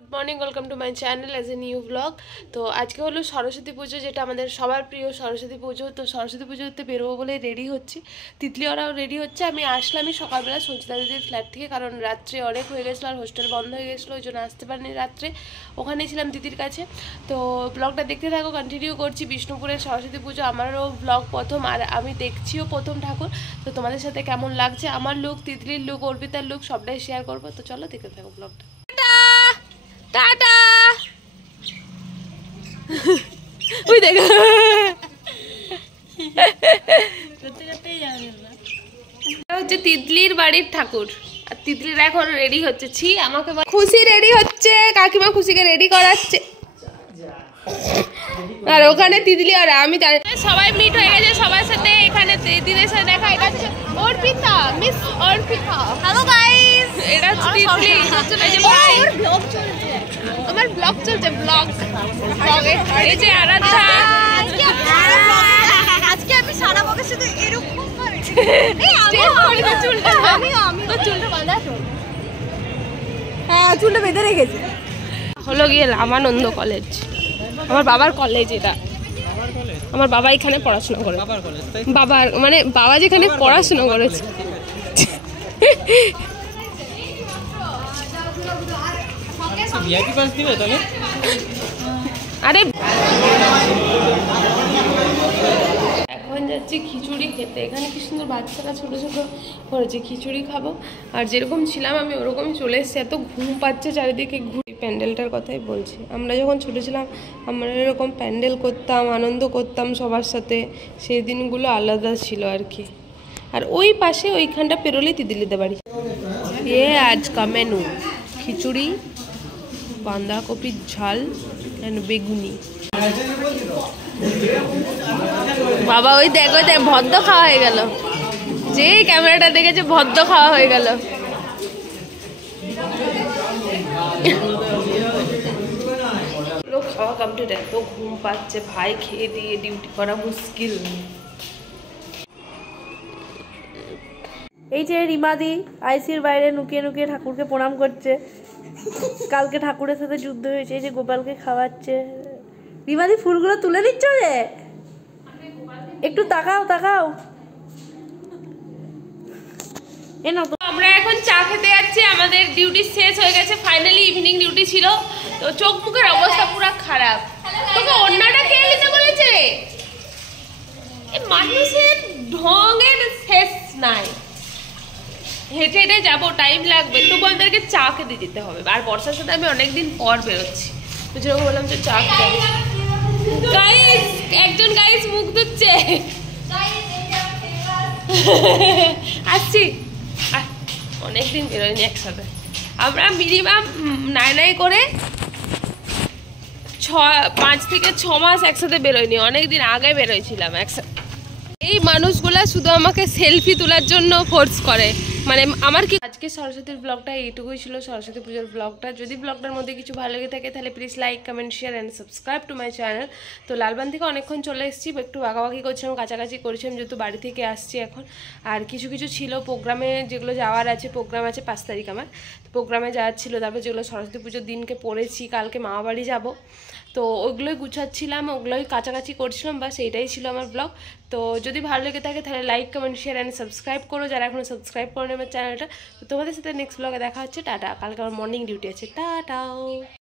Good morning, welcome to my channel as a new blog. তো আজকে হলো সরস্বতী পুজো, যেটা আমাদের সবার প্রিয় সরস্বতী পুজো। তো সরস্বতী পুজোতে বেরোবো বলে রেডি হচ্ছি, তিতলি ওরাও রেডি হচ্ছে। আমি আসলামই সকালবেলা সঞ্চিতা দিদির ফ্ল্যাট থেকে, কারণ রাত্রে অনেক হয়ে গেছিলো আর হোস্টেল বন্ধ হয়ে গেছিলো, ওই জন্য আসতে পারিনি রাত্রে, ওখানেই ছিলাম দিদির কাছে। তো ব্লগটা দেখতে থাকো, কন্টিনিউ করছি। বিষ্ণুপুরের সরস্বতী পুজো আমারও ব্লগ প্রথম, আর আমি দেখছিও প্রথম ঠাকুর। তো তোমাদের সাথে কেমন লাগছে আমার লুক, তিতলির লুক, অর্পিতার লুক, সবটাই শেয়ার করবো। তো চলো দেখতে থাকো ব্লগটা। টাটা। ওই দেখ, হচ্ছে তিতলির বাড়ির ঠাকুর, আর তিতলির এখন রেডি হচ্ছে। ছি, আমাকে খুশি রেডি হচ্ছে, কাকিমা খুশিকে রেডি করাচ্ছে, আর ওখানে তিতলি আর আমি সবাই মিট হয়ে গেছে সবার সাথে। এখানে দিদিদের সাথে দেখা, এটা হচ্ছে Arpita, miss Arpita. Hello guys, এটা হচ্ছে তিতলি। আমার ব্লগ চলছে, ব্লগ। এই যে আরাধ্যা, আজকে আমি সারা বছর শুধু এরকম করে চুলটা বাঁধা তো, হ্যাঁ চুলটা বেঁধে রেখেছে। হলো গিয়ে রামানন্দ কলেজ, আমার বাবার কলেজ এটা। আমার বাবা এখানে পড়াশোনা করে, বাবার মানে বাবা যেখানে পড়াশোনা করেছে। আরে এখন যাচ্ছি খিচুড়ি খেতে। এখানে কি সুন্দর বাচ্চারা ছোটো ছোটো করেছে, খিচুড়ি খাবো। আর যেরকম ছিলাম আমি ওরকমই চলে এসেছি, এত ঘুম পাচ্ছে চারিদিকে। প্যান্ডেলটার কথাই বলছি, আমরা যখন ছোটো ছিলাম আমরা এরকম প্যান্ডেল করতাম, আনন্দ করতাম সবার সাথে, সেই দিনগুলো আলাদা ছিল আর কি। আর ওই পাশে ওইখানটা পেরোলেই তিতলিদের বাড়ি। আজকা মেনু খিচুড়ি, বাঁধাকপির ঝাল অ্যান্ড বেগুনি। বাবা ওই দেখ, ওই দেখ, ভদ্র খাওয়া হয়ে গেল। যেই ক্যামেরাটা দেখেছে ভদ্র খাওয়া হয়ে গেল। খাওয়া কমপ্লিট, এত ঘুম পাচ্ছে ভাই, খেয়ে দিয়ে ডিউটি করা মুশকিল। এই যে রিমাদি আইসির বাইরে লুকিয়ে লুকিয়ে ঠাকুরকে প্রণাম করছে। কালকে ঠাকুরের সাথে যুদ্ধ হয়েছে, এই যে গোপালকে খাওয়াচ্ছে। রিমাদি ফুলগুলো তুলে নিচ্ছ রে, একটু তাকাও তাকাও। আমরা এখন চা খেতে যাচ্ছি, আমাদের ডিউটি শেষ হয়ে গেছে ফাইনালি, ইভিনিং ডিউটি ছিল। তো চোখ মুখের অবস্থা পুরো খারাপ। তোকে অন্যটা কে নিতে বলেছে? এই মানুষের ঢঙের শেষ নাই। হেঁটে হেঁটে যাবো, টাইম লাগবে, তবু আমাদেরকে চা খেতে যেতে হবে। আর বর্ষার সাথে আমি অনেকদিন পর বেরোচ্ছি, তো যেরকম বললাম যে চা খেতে। গাইস, একজন গাইস মুখ ধুচ্ছে, আসছি। অনেকদিন বেরোয়নি একসাথে আমরা, মিনিমাম নাই করে 5 থেকে 6 মাস একসাথে বেরোয়নি, অনেকদিন আগে বেরোয়ছিলাম একসাথে। এই মানুষগুলা শুধু আমাকে সেলফি তোলার জন্য ফোর্স করে, মানে আমার কি। আজকে সরস্বতীর ব্লগটা এইটুকুই ছিল, সরস্বতী পুজোর ব্লগটা। যদি ব্লগটার মধ্যে কিছু ভালো লেগে থাকে তাহলে please like, comment, share and subscribe to my channel. তো লালবান থেকে অনেকক্ষণ চলে এসেছি, একটু বাঁকাবাকি করছিলাম, কাছাকাছি করছিলাম, যেহেতু বাড়ি থেকে আসছি এখন। আর কিছু কিছু ছিল প্রোগ্রামে, যেগুলো যাওয়ার আছে, প্রোগ্রাম আছে 5 তারিখ আমার, প্রোগ্রামে যাওয়ার ছিল। তারপর যেগুলো সরস্বতী পুজোর দিনকে পড়েছি, কালকে মামাবাড়ি যাব, তো ওগুলোই গুছাচ্ছিলাম, ওগুলোই কাছাকাছি করছিলাম, বা সেইটাই ছিল আমার ব্লগ। তো যদি ভালো লেগে থাকে তাহলে like, comment, share and subscribe করো, যারা এখনো সাবস্ক্রাইব করে আমার চ্যানেলটা। তো তোমাদের সাথে নেক্সট ব্লগে দেখা হচ্ছে। টাটা। কালকে আমার মর্নিং ডিউটি আছে। টাটাও।